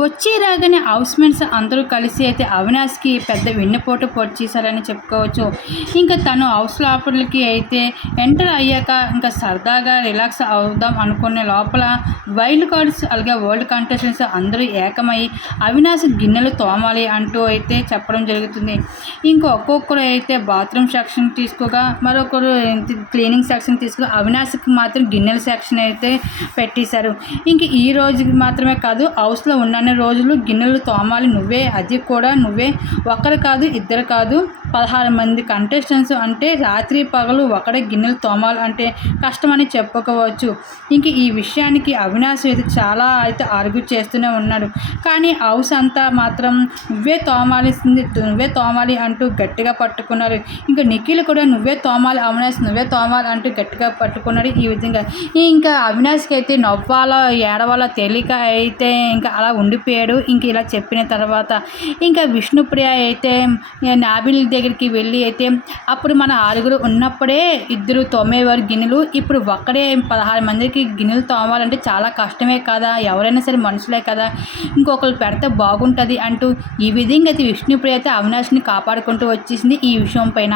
వచ్చి రాగానే హౌస్మేట్స్ అందరూ కలిసి అయితే అవినాష్కి పెద్ద వెన్నుపోటు పొడిచేశారని చెప్పుకోవచ్చు. ఇంకా తను హౌస్ లోపలికి అయితే ఎంటర్ అయ్యాక ఇంకా సరదాగా రిలాక్స్ అవుదాం అనుకునే లోపల వైల్డ్ కార్డ్స్ అలాగే వరల్డ్ కంటెస్టెంట్స్ అందరూ ఏకమై అవినాష్ గిన్నెలు తోమాలి అంటూ అయితే చెప్పడం జరుగుతుంది. ఇంకా ఒక్కొక్కరు అయితే బాత్రూమ్ సెక్షన్ తీసుకోగా మరొకరు క్లీనింగ్ సెక్షన్ తీసుకో అవినాష్కి మాత్రం గిన్నెల సెక్షన్ అయితే పెట్టేశారు. ఇంక ఈ రోజుకి మాత్రమే కాదు హౌస్లో ఉన్న అన్ని రోజులు గిన్నెలు తోమాలి. నువ్వే అది కూడా నువ్వే. ఒకరు కాదు ఇద్దరు కాదు. పదహారు మంది కంటెస్టెంట్స్ అంటే రాత్రి పగలు ఒకడే గిన్నెలు తోమాలి అంటే కష్టమని చెప్పుకోవచ్చు. ఇంక ఈ విషయానికి అవినాష్ అయితే చాలా అయితే అరుగు చేస్తూనే ఉన్నాడు. కానీ హౌస్ అంతా మాత్రం నువ్వే తోమాల్సింది నువ్వే తోమాలి అంటూ గట్టిగా పట్టుకున్నారు ఇంకా నిఖిల్ కూడా నువ్వే తోమాలి అవినాష్ నువ్వే తోమాలి అంటూ గట్టిగా పట్టుకున్నాడు ఈ విధంగా. ఇంకా అవినాష్కి అయితే నవ్వాలో ఏడవాలో తెలియక అయితే ఇంకా అలా ఉండిపోయాడు. ఇంక ఇలా చెప్పిన తర్వాత ఇంకా విష్ణుప్రియ అయితే నాబిల్ దగ్గరికి వెళ్ళి అయితే అప్పుడు మన ఆరుగురు ఉన్నప్పుడే ఇద్దరు తోమేవారు గిన్నెలు. ఇప్పుడు ఒక్కడే పదహారు మందికి గిన్నెలు తోమాలంటే చాలా కష్టమే కదా. ఎవరైనా సరే మనుషులే కదా. ఇంకొకరు పెడితే బాగుంటుంది అంటూ ఈ విధంగా అయితే విష్ణుప్రియ అయితే అవినాష్ని కాపాడుకుంటూ వచ్చేసింది ఈ విషయం పైన.